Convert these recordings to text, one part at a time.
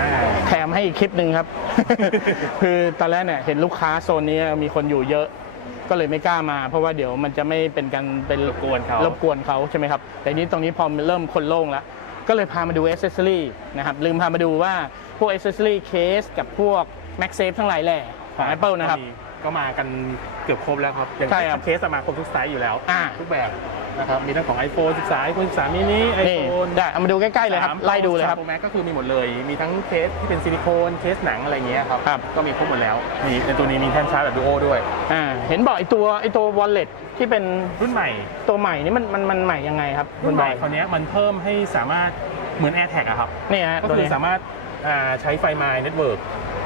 อ่าแถมให้อีกคลิปหนึ่งครับ คือตอนแรกเนี่ยเห็นลูกค้าโซนนี้มีคนอยู่เยอะ ก็เลยไม่กล้ามา เพราะว่าเดี๋ยวมันจะไม่เป็นการเป็นรบกวนเขารบกวนเขาใช่ไหมครับ แต่นี้ตรงนี้พอเริ่มคนโล่งแล้ว ก็เลยพามาดูอ c เซสซอรี่นะครับลืมพามาดูว่าพวกอ c เซสซอรี่เคสกับพวก Mac Safe ทั้งหลายแหล่ของ Apple นะครับ ก็มากันเกือบครบแล้วครับอย่างใช่ครับ เคสมาครบทุกไซส์อยู่แล้ว อ่า ทุกแบบ นะครับ มีทั้งของ iPhone 13 iPhone 13 mini นี่ iPhone ได้เอามาดูใกล้ๆเลยครับ ไล่ดูเลยครับ โปรแม็กก็คือมีหมดเลย มีทั้งเคสที่เป็นซิลิโคนเคสหนังอะไรเงี้ยครับ ครับ ก็มีครบหมดแล้วมีในตัวนี้มีแท่นชาร์จแบบดูโอด้วย อ่าเห็นบอกไอตัวไอตัว wallet ที่เป็นรุ่นใหม่ ตัวใหม่นี่มันมันมันใหม่ยังไงครับรุ่นใหม่คุณบอยคราวเนี้ยมันเพิ่มให้สามารถเหมือน AirTag อะครับ นี่ฮะก็ตัวคือนี้ สามารถอ่าใช้ไฟ My Network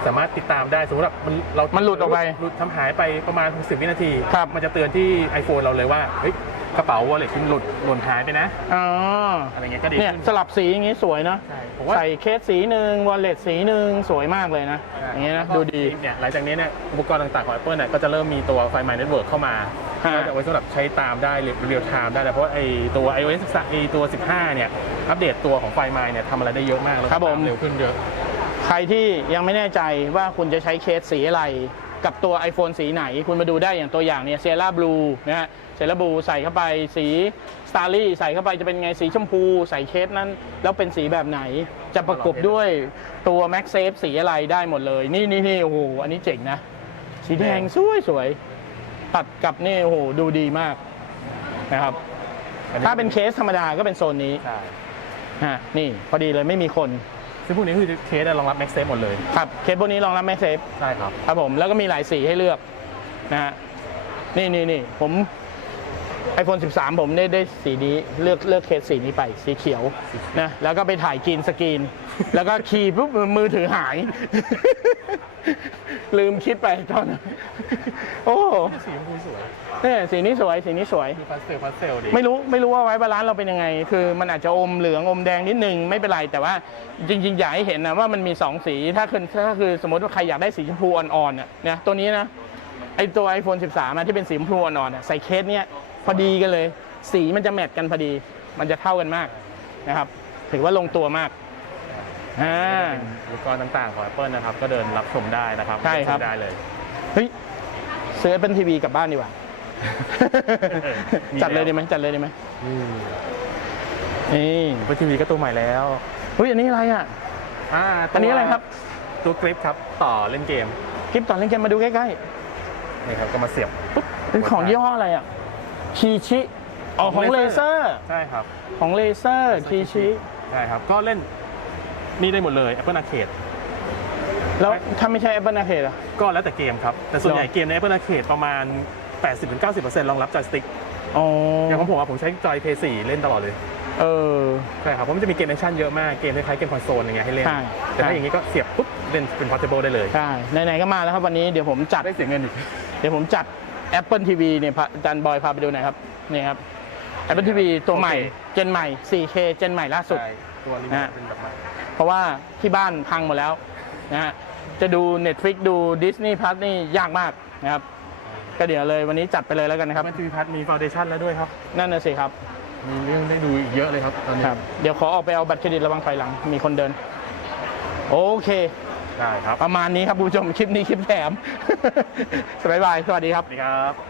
สามารถติดตามได้สมมติว่ามันเรามันหลุดออกไปหลุดทำหายไปประมาณ 60 วินาที ครับมันจะเตือนที่ iPhone เราเลยว่าเฮ้ย กระเป๋า wallet คุณหลุดหล่นหายไปนะ อ๋ออะไรเงี้ยก็ดีเนี่ยขึ้น สลับสีอย่างงี้สวยเนาะใช่ผมว่า ใส่เคสสีหนึ่งวอลเล็ตสีหนึ่งสวยมากเลยนะ อย่างเงี้ยนะแล้วก็ดูดี เนี่ยหลังจากนี้เนี่ยอุปกรณ์ต่างๆของ Apple เนี่ยก็จะเริ่มมีตัวไฟ My Network เข้ามาฮะ ก็จะไว้สำหรับใช้ตามได้เรียลไทม์ได้เลยเพราะว่าไอ้ตัว iOS 13ไอ้ตัว 15 เนี่ย อัปเดตตัวของไฟ My เนี่ยทำอะไรได้เยอะมากแล้วก็ครับผมตาเร็วขึ้นเยอะ ใครที่ยังไม่แน่ใจว่าคุณจะใช้เคสสีอะไร กับตัว iPhone สีไหน คุณมาดูได้อย่างตัวอย่างเนี่ยเซราบลูนะฮะเซราบลูใส่เข้าไปสีสตาร์ลี่ใส่เข้าไปจะเป็นไงสีชมพู ใส่เคสนั้น แล้วเป็นสีแบบไหนจะประกบด้วยตัว Max Safe สีอะไรได้หมดเลย นี่นี่นี่โอ้โหอันนี้เจ๋งนะ สีแดงสวยสวยตัดกับนี่โอ้โหดูดีมากนะครับ ถ้าเป็นเคสธรรมดาก็เป็นโซนนี้ใช่ฮะนี่พอดีเลยไม่มีคน ซึ่งพวกนี้คือเคสรองรับ Max Safe หมดเลย ครับเคสพวกนี้รองรับ Max Safe ใช่ครับ ครับผมแล้วก็มีหลายสีให้เลือกนะฮะนี่นี่นี่ผม iPhone 13 ผมได้ได้สีนี้เลือกเลือกเคสสีนี้ไปสีเขียวนะแล้วก็ไปถ่ายกรีนสกรีน แล้วก็คีย์ปุ๊บมือถือหาย ลืมคิดไปตอนนั้นโอ้สีชมพูสวยเนี่ยสีนี้สวยสีนี้สวยคือพาสเซลพาสเซลดีไม่รู้ไม่รู้ว่าไว้บาลานซ์เราเป็นยังไง คือมันอาจจะอมเหลืองอมแดงนิดนึงไม่เป็นไร แต่ว่าจริงๆอยากให้เห็นนะว่ามันมี 2 สีถ้าคือถ้าคือสมมติว่าใครอยากได้สีชมพูอ่อนๆน่ะเนี่ยตัวนี้นะไอตัว iPhone 13อะที่เป็นสีชมพูอ่อนๆน่ะใส่เคสเนี้ยพอดีกันเลย สีมันจะแมทกันพอดี มันจะเท่ากันมากนะครับ ถือว่าลงตัวมาก อ่าอุปกรณ์ต่างๆของ Apple นะครับ ก็เดินรับชมได้นะครับใช่ครับ ได้เลย เฮ้ยซื้อเป็นทีวีกลับบ้านดีกว่า มีจัดเลยแล้ว ดีไหมจัดเลยดีไหมนี่เป็นทีวีก็ตัวใหม่แล้วเฮ้ยอันนี้อะไรอะ อ่าอันนี้อะไรครับตัวคลิปครับต่อเล่นเกมคลิปตอนเล่นเกมมาดูใกล้นี่ครับก็มาเสียบปุ๊บๆเป็นของยี่ห้ออะไรอะคีชิอ๋อของเลเซอร์ ใช่ครับของเลเซอร์คีชิ ใช่ครับ ก็เล่น นี่ได้หมดเลย Apple Arcade แล้วถ้าไม่ใช่ Apple Arcade อะก็แล้วแต่เกมครับ แต่ส่วนหรอใหญ่เกมใน Apple Arcade ประมาณ 80-90%รองรับจอยสติ๊กอ๋ออย่างของผมอะผมใช้จอย Play 4เล่นตลอดเลย เออ ใช่ครับ เพราะมันจะมีเกมแอคชั่นเยอะมาก เกมคล้ายๆเกมคอนโซลอย่างเงี้ยให้เล่น ใช่แต่ถ้าอย่างนี้ก็เสียบปุ๊บเล่นเป็น portable ได้เลย ใช่ ไหนๆก็มาแล้วครับวันนี้เดี๋ยวผมจัด ได้เสียเงินอีก เดี๋ยวผมจัด Apple TV เนี่ยพาอาจารย์บอยพาไปดูหน่อยครับ นี่ครับ Apple TV ตัวใหม่ โอเค เจนใหม่ 4K เจนใหม่ล่าสุด ใช่ตัวนี้นะฮะ เป็นแบบใหม่ เพราะว่าที่บ้านพังหมดแล้วนะฮะจะดู Netflix ดู Disney Plus นี่ยากมากนะครับ ก็เดี๋ยวเลยวันนี้จัดไปเลยแล้วกันนะคครัรับบมันทีวีพัทมีฟาวเดชั่นแล้วด้วยครับนั่นน่ะสิครับมีเรื่องได้ดูอีกเยอะเลยครับตอนนี้ครับ เดี๋ยวขอออกไปเอาบัตรเครดิตระวังถอยหลัง มีคนเดิน โอเค ได้ครับประมาณนี้ครับคุณผู้ชมคลิปนี้คลิปแถม สบายบายสวัสดีครับ สวัสดีครับ